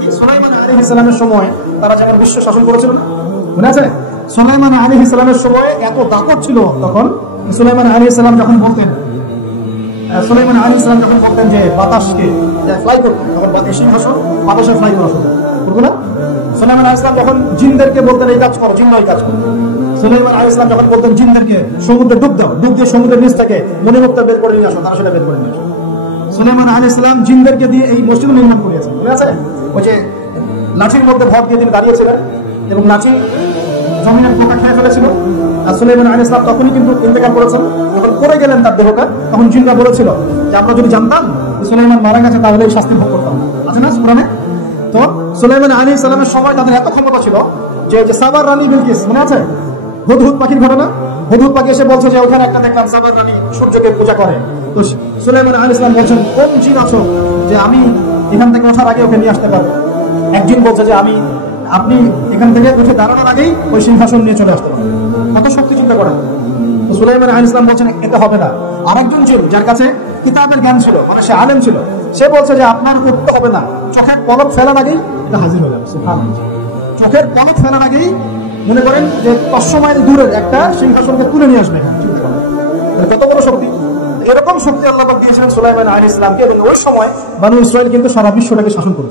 কি সুলাইমান আলাইহিস সালামের সময় তারা যখন বিশ্ব শাসন করেছিল না, মনে আছে? সুলাইমান আলাইহিস সালামের সময় এত দাপট ছিল তখন। সুলাইমান আলাইহিস সালাম যখন বলতেন যে বাতাসকে ফ্লাই করতে, তখন সিংহাসন বাতাসে ফ্লাই করা শুরু করবো না। সুলাইমান আলাইহিস সালাম যখন জিনদেরকে বলতেন এই কাজ করো, জিনরা এই কাজ করো। সুলাইমান আলাইহিস সালাম যখন বলতেন জিনদেরকে সমুদ্রে ডুব দাও, ডুব দিয়ে সমুদ্রের নিচ থেকে মণিমুক্তা বের করে নিয়ে আসো, তারা সেটা বের করে নিয়ে আসো। সুলাইমান আলাইহিস সালাম জিনদেরকে দিয়ে এই মসজিদ নির্মাণ করিয়েছেন, মনে আছে? ওই যে লাঠির মধ্যে ভর দিয়ে তিনি দাঁড়িয়েছিলেন এবং লাঠি জমিনের পোকা খেয়ে ফেলেছিল। আর সুলাইমান আলাইহিস সালাম তখনই কিন্তু ইন্তেকাল করেছেন। যখন পড়ে গেলেন তার দেহটা, তখন জিনরা বলেছিল যে আমরা যদি জানতাম সুলাইমান মারা গেছে তাহলে এই শাস্তি ভোগ করতাম, আছে না কোরআনে? তো সুলাইমান আলাইহিস সালামের সময় তাদের এত ক্ষমতা ছিল যে সাবার রানী বিলকিস, মনে আছে হুদহুদ পাখির ঘটনা? হুদহুদ পাখি এসে বলছে যে ওখানে একটা দেখলাম সাবার রানী সূর্যকে পূজা করে। তো সুলাইমান আলাইহিস সালাম বলছেন কোন জিন আছো যে আমি এখান থেকে ওঠার আগে ওকে নিয়ে আসতে পারবো? একজন বলছে যে আপনি এখান থেকে উঠে দাঁড়ানোর আগেই ওই সিংহাসন নিয়ে চলে আসতে পারেন। কত শক্তি চিন্তা করা। তো সুলাইমান আলাইহিস সালাম বলছেন এটা হবে না। আরেকজন জিন যার কাছে কিতাবের জ্ঞান ছিল, মানে সে আলেম ছিল, সে বলছে যে আপনার উঠতে হবে না, চোখের পলক ফেলার আগেই এটা হাজির হয়ে যাবে। সুবহানাল্লাহ, চোখের পলক ফেলার আগেই মনে করেন যে 100 মাইল দূরের একটা সিংহাসনকে তুলে নিয়ে আসবে। চিন্তা করেন কত বড় শক্তি। এরকম শক্তি আল্লাহ দিয়েছিলেন সুলাইমান আলাইহিস সালামকে, এবং ওই সময় বনু ইসরাইল কিন্তু সারা বিশ্বটাকে শাসন করত।